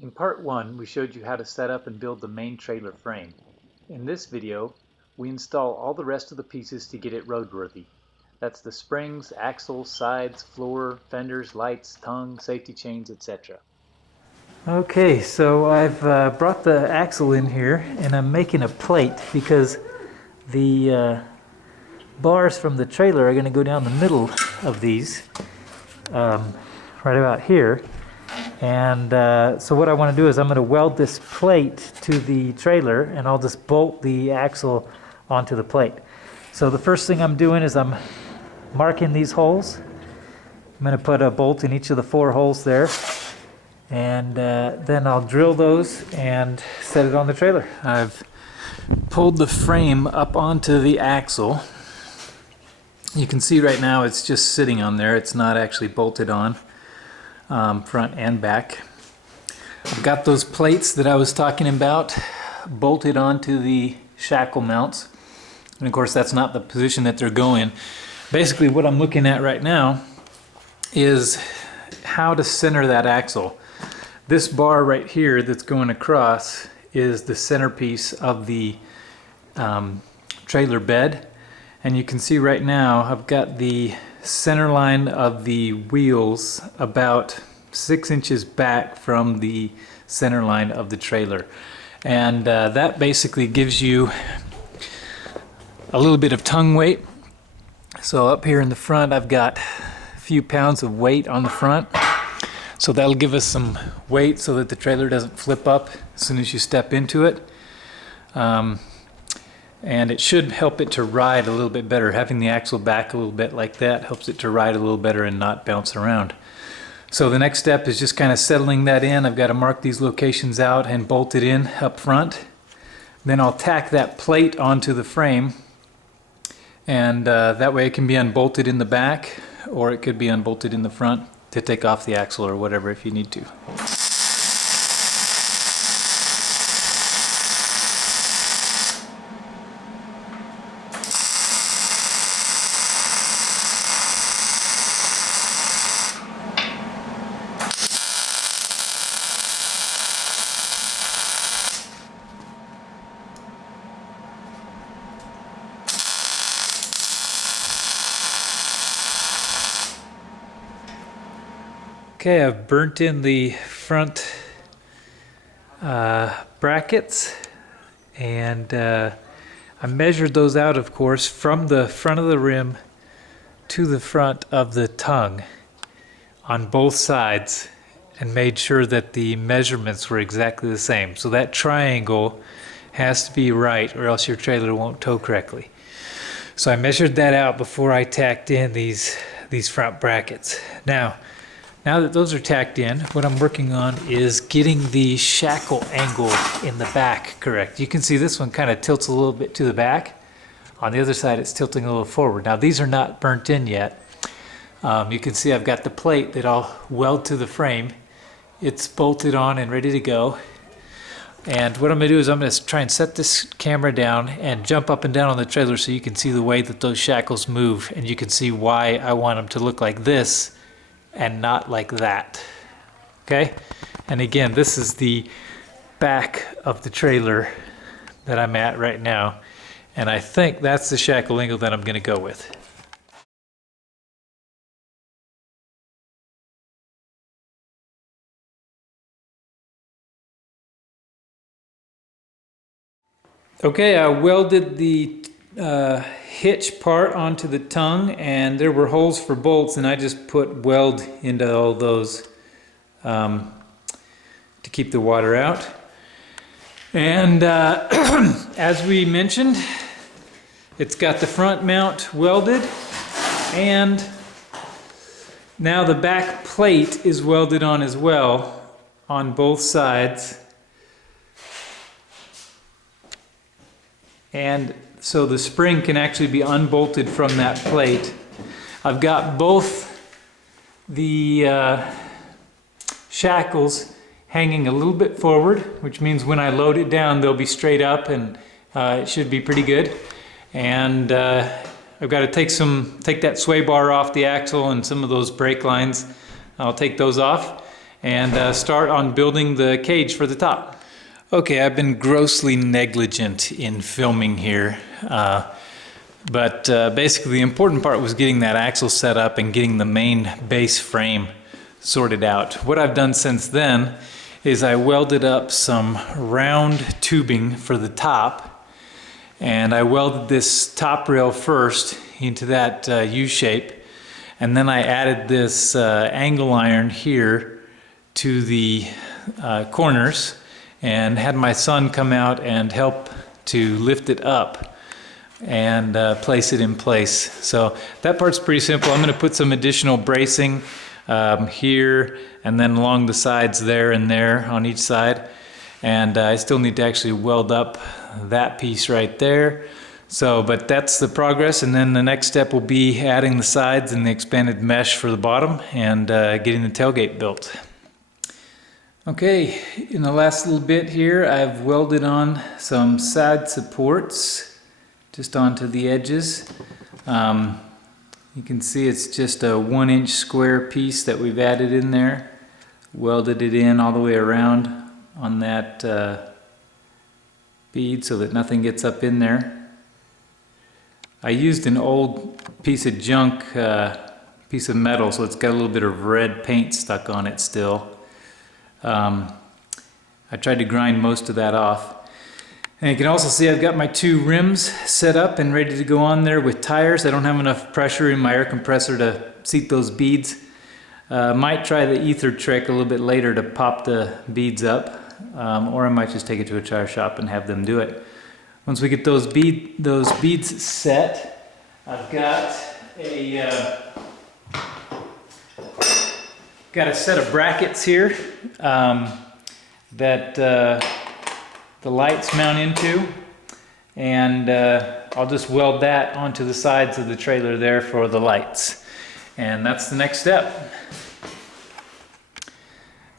In part 1, we showed you how to set up and build the main trailer frame. In this video, we install all the rest of the pieces to get it roadworthy. That's the springs, axles, sides, floor, fenders, lights, tongue, safety chains, etc. Okay, so I've brought the axle in here and I'm making a plate because the bars from the trailer are going to go down the middle of these, right about here. And so what I want to do is I'm going to weld this plate to the trailer and I'll just bolt the axle onto the plate. So the first thing I'm doing is I'm marking these holes. I'm going to put a bolt in each of the 4 holes there, and then I'll drill those and set it on the trailer. I've pulled the frame up onto the axle. You can see right now it's just sitting on there. It's not actually bolted on. Front and back. I've got those plates that I was talking about bolted onto the shackle mounts, and of course that's not the position that they're going. Basically what I'm looking at right now is how to center that axle. This bar right here that's going across is the centerpiece of the trailer bed, and you can see right now I've got the center line of the wheels about 6 inches back from the center line of the trailer, and that basically gives you a little bit of tongue weight. So up here in the front I've got a few pounds of weight on the front, so that'll give us some weight so that the trailer doesn't flip up as soon as you step into it. And it should help it to ride a little bit better. Having the axle back a little bit like that helps it to ride a little better and not bounce around. So the next step is just kind of settling that in. I've got to mark these locations out and bolt it in up front. Then I'll tack that plate onto the frame, and that way it can be unbolted in the back, or it could be unbolted in the front to take off the axle or whatever if you need to. Okay, I've burnt in the front brackets, and I measured those out, of course, from the front of the rim to the front of the tongue on both sides, and made sure that the measurements were exactly the same. So that triangle has to be right, or else your trailer won't tow correctly. So I measured that out before I tacked in these front brackets. Now that those are tacked in, what I'm working on is getting the shackle angle in the back correct. You can see this one kind of tilts a little bit to the back. On the other side, it's tilting a little forward. Now these are not burnt in yet. You can see I've got the plate that I'll weld to the frame. It's bolted on and ready to go. And what I'm going to do is I'm going to try and set this camera down and jump up and down on the trailer so you can see the way that those shackles move, and you can see why I want them to look like this and not like that. Okay? And again, this is the back of the trailer that I'm at right now, and I think that's the shackle angle that I'm going to go with. Okay, I welded the hitch part onto the tongue, and there were holes for bolts, and I just put weld into all those to keep the water out. And as we mentioned, it's got the front mount welded, and now the back plate is welded on as well on both sides. And so the spring can actually be unbolted from that plate. I've got both the shackles hanging a little bit forward, which means when I load it down they'll be straight up, and it should be pretty good. And I've got to take that sway bar off the axle and some of those brake lines. I'll take those off. and start on building the cage for the top. Okay, I've been grossly negligent in filming here, but basically the important part was getting that axle set up and getting the main base frame sorted out. What I've done since then is I welded up some round tubing for the top, and I welded this top rail first into that U-shape, and then I added this angle iron here to the corners and had my son come out and help to lift it up and place it in place. So that part's pretty simple. I'm going to put some additional bracing here and then along the sides there and there on each side, and I still need to actually weld up that piece right there. So, but that's the progress, and then the next step will be adding the sides and the expanded mesh for the bottom and getting the tailgate built. Okay, in the last little bit here I've welded on some side supports just onto the edges. You can see it's just a 1-inch square piece that we've added in there. Welded it in all the way around on that bead so that nothing gets up in there. I used an old piece of junk, piece of metal, so it's got a little bit of red paint stuck on it still. I tried to grind most of that off. And you can also see I've got my 2 rims set up and ready to go on there with tires. I don't have enough pressure in my air compressor to seat those beads. Might try the ether trick a little bit later to pop the beads up, or I might just take it to a tire shop and have them do it. Once we get those beads set, I've got a set of brackets here that the lights mount into, and I'll just weld that onto the sides of the trailer there for the lights, and that's the next step.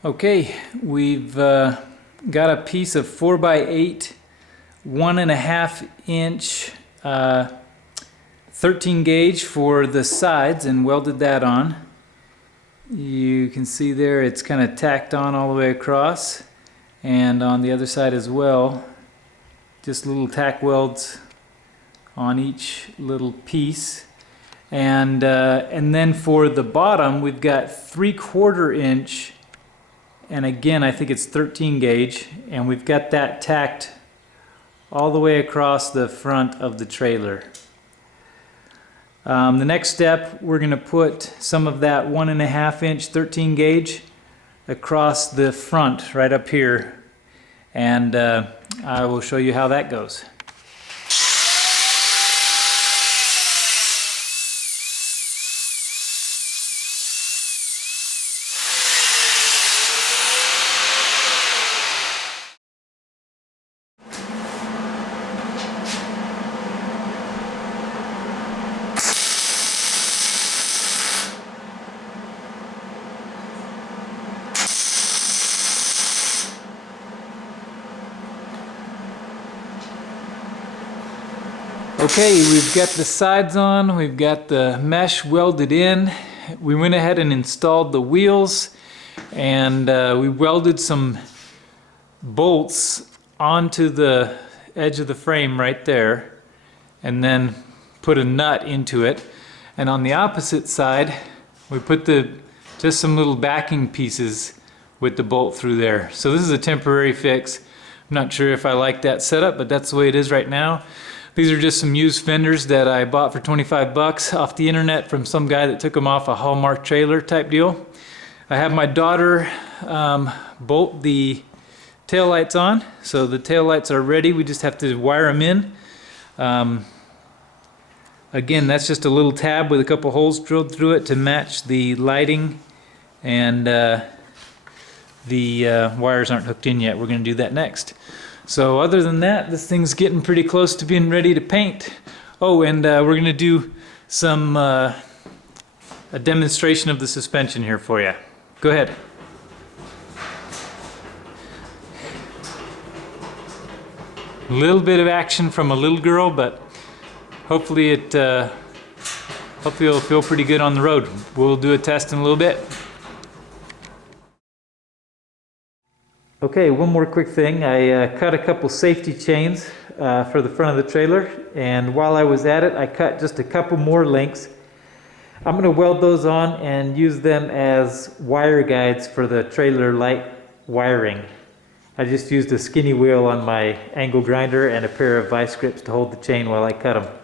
Okay, we've got a piece of 4x8 1.5 inch 13 gauge for the sides and welded that on. You can see there it's kind of tacked on all the way across, and on the other side as well, just little tack welds on each little piece. And then for the bottom we've got 3/4 inch, and again I think it's 13 gauge, and we've got that tacked all the way across the front of the trailer. The next step, we're going to put some of that 1.5 inch 13 gauge across the front right up here, and I will show you how that goes. Okay, we've got the sides on, we've got the mesh welded in. We went ahead and installed the wheels, and we welded some bolts onto the edge of the frame right there, and then put a nut into it. And on the opposite side, we put just some little backing pieces with the bolt through there. So this is a temporary fix. I'm not sure if I like that setup, but that's the way it is right now. These are just some used fenders that I bought for 25 bucks off the internet from some guy that took them off a Hallmark trailer type deal. I have my daughter bolt the taillights on, so the taillights are ready. We just have to wire them in. Again, that's just a little tab with a couple holes drilled through it to match the lighting, and the wires aren't hooked in yet. We're going to do that next. So other than that, this thing's getting pretty close to being ready to paint. Oh, and we're going to do some a demonstration of the suspension here for you. Go ahead. A little bit of action from a little girl, but hopefully it'll feel pretty good on the road. We'll do a test in a little bit. Okay, one more quick thing. I cut a couple safety chains for the front of the trailer, and while I was at it, I cut just a couple more links. I'm going to weld those on and use them as wire guides for the trailer light wiring. I just used a skinny wheel on my angle grinder and a pair of vice grips to hold the chain while I cut them.